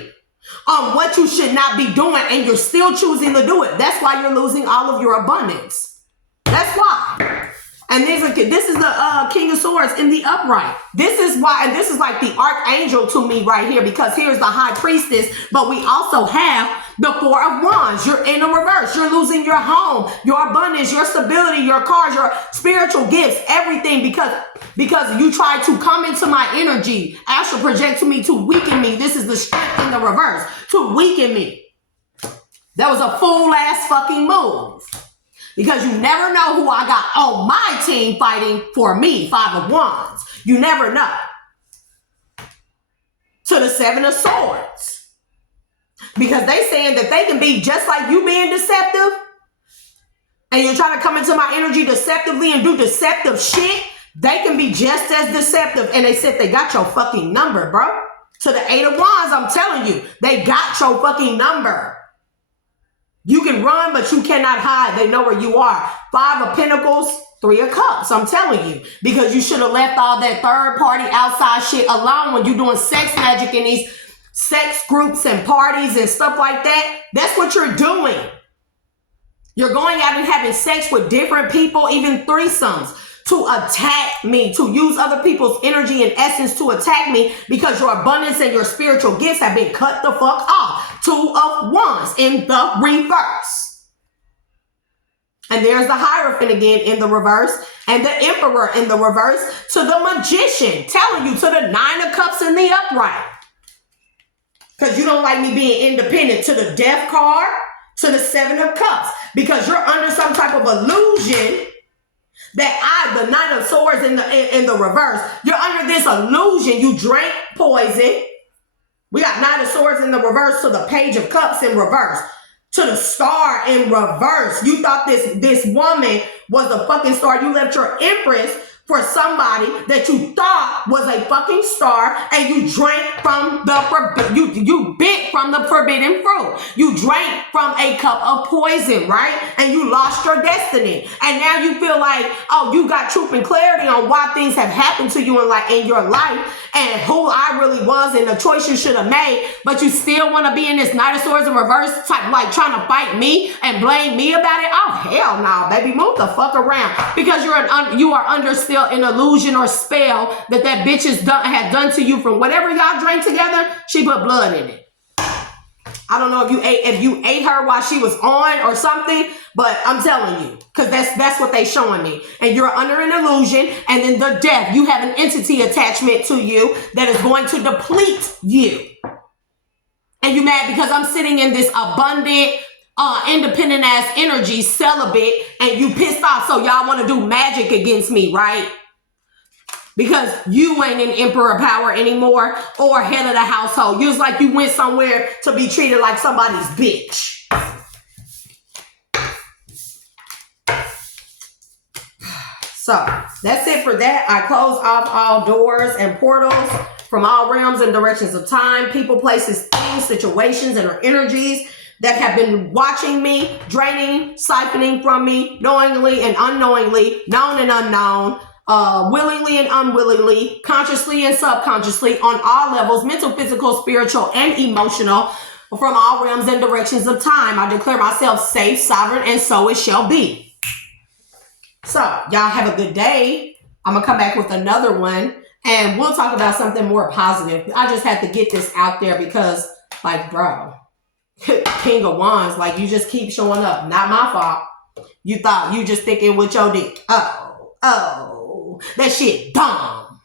on what you should not be doing, and you're still choosing to do it. That's why you're losing all of your abundance. That's why. And this is the King of Swords in the upright. This is why, and this is like the archangel to me right here, because here's the high priestess, but we also have the Four of Wands. You're in the reverse. You're losing your home, your abundance, your stability, your cars, your spiritual gifts, everything because you try to come into my energy, astral project to me to weaken me. This is the strength in the reverse, to weaken me. That was a fool ass fucking move. Because you never know who I got on my team fighting for me, Five of Wands. You never know. To the Seven of Swords. Because they saying that they can be just like you being deceptive. and you're trying to come into my energy deceptively and do deceptive shit, they can be just as deceptive. And they said they got your fucking number, bro. To the 8 of Wands, I'm telling you, they got your fucking number. You can run, but you cannot hide. They know where you are. 5 of Pentacles, 3 of Cups, I'm telling you. Because you should have left all that third party outside shit alone when you're doing sex magic in these sex groups and parties and stuff like that. That's what you're doing. You're going out and having sex with different people, even threesomes, to attack me, to use other people's energy and essence to attack me because your abundance and your spiritual gifts have been cut the fuck off. 2 of Wands in the reverse. And there's the Hierophant again in the reverse and the Emperor in the reverse to the Magician, telling you to the 9 of Cups in the upright. Because you don't like me being independent, to the Death card, to the 7 of Cups. Because you're under some type of illusion that the 9 of Swords in the reverse. You're under this illusion. You drank poison. We got 9 of Swords in the reverse to the Page of Cups in reverse. To the Star in reverse. You thought this woman was a fucking star. You left your Empress for somebody that you thought was a fucking star, and you drank from you bit from the forbidden fruit. You drank from a cup of poison, right? And you lost your destiny. And now you feel like, oh, you got truth and clarity on why things have happened to you in your life and who I really was and the choice you should have made, but you still want to be in this Knight of Swords in reverse type, like trying to fight me and blame me about it. Oh, hell no, baby, move the fuck around, because you are under still an illusion or spell that bitch had done to you from whatever y'all drank together. She put blood in it. I don't know if you ate her while she was on or something, but I'm telling you, because that's what they showing me. And you're under an illusion, and then the Death, you have an entity attachment to you that is going to deplete you. And you mad because I'm sitting in this abundant, independent ass energy, celibate, and you pissed off, so y'all want to do magic against me, right? Because you ain't in emperor power anymore or head of the household. You was like you went somewhere to be treated like somebody's bitch. So that's it for that. I close off all doors and portals from all realms and directions of time, people, places, things, situations, and energies that have been watching me, draining, siphoning from me, knowingly and unknowingly, known and unknown, willingly and unwillingly, consciously and subconsciously, on all levels, mental, physical, spiritual, and emotional, from all realms and directions of time. I declare myself safe, sovereign, and so it shall be. So, y'all have a good day. I'm going to come back with another one, and we'll talk about something more positive. I just had to get this out there because, like, bro, King of Wands, like, you just keep showing up. Not my fault. You thought you just thinking with your dick. Oh, that shit dumb.